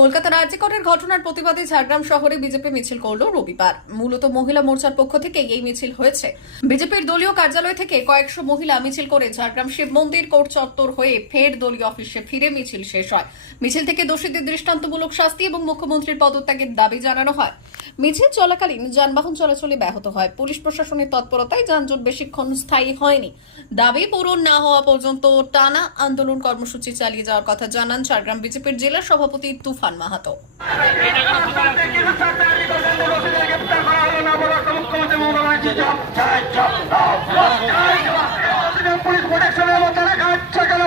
কলকাতার আর্যিকরের ঘটনার প্রতিবাদে ঝাড়গ্রাম শহরে বিজেপি মিছিল করল রবিবার। মূলত মহিলা মোর্চার পক্ষ থেকে এই মিছিল হয়েছে। বিজেপির দলীয় কার্যালয় থেকে কয়েকশো মহিলা মিছিল করে ঝাড়গ্রাম শিব মন্দির কোর্ট চত্বর হয়ে ফের দলীয় অফিসে ফিরে মিছিল শেষ হয়। মিছিল থেকে দোষীদের দৃষ্টান্তমূলক শাস্তি এবং মুখ্যমন্ত্রীর পদত্যাগের দাবি জানানো হয়। মিছিল চলাকালীন যানবাহন চলাচলে ব্যাহত হয়। পুলিশ প্রশাসনের তৎপরতায় যানজট বেশিক্ষণ স্থায়ী হয়নি। দাবি পূরণ না হওয়া পর্যন্ত টানা আন্দোলন কর্মসূচি চালিয়ে যাওয়ার কথা জানান ঝাড়গ্রাম বিজেপির জেলা সভাপতি তুফান মাহাতো। পুলিশ প্রোটেকশনের মতো রাখা হচ্ছে কেন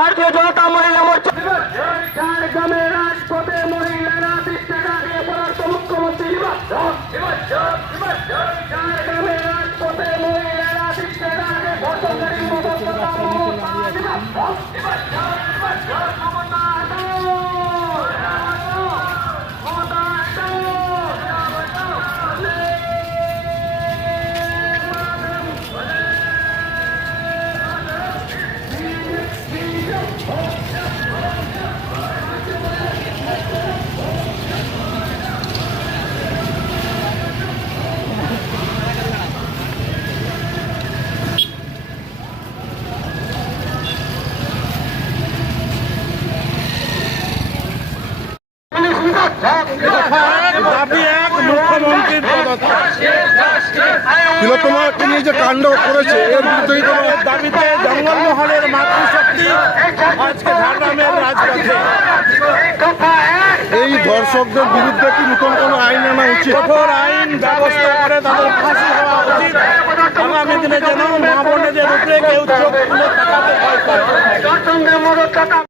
ভারতীয় জনতা মহিলা মোর্চা। ঝাড়গ্রামের রাজপথে মহিলারা দৃষ্টিটাকে পদার্থ মুখ্যমন্ত্রী। দাবি এক মুখ্যমন্ত্রীর তিলোত্তমাকে নিয়ে যে কাণ্ড করেছে এর বিরুদ্ধেই তোমার দাবিতে জঙ্গলমহলের মাতৃশক্তি আজকে ঝাড়গ্রামের রাজপথে। এই ধর্ষকদের বিরুদ্ধে কি নতুন কোনো আইন আনা উচিত? কঠোর আইন ব্যবস্থা করে তাদের ফাঁসি হওয়া উচিত। আগামী দিনে যেন মা বোনেদের উপরে কেউ চোখ খুলে তাকাতে ভয় পায়।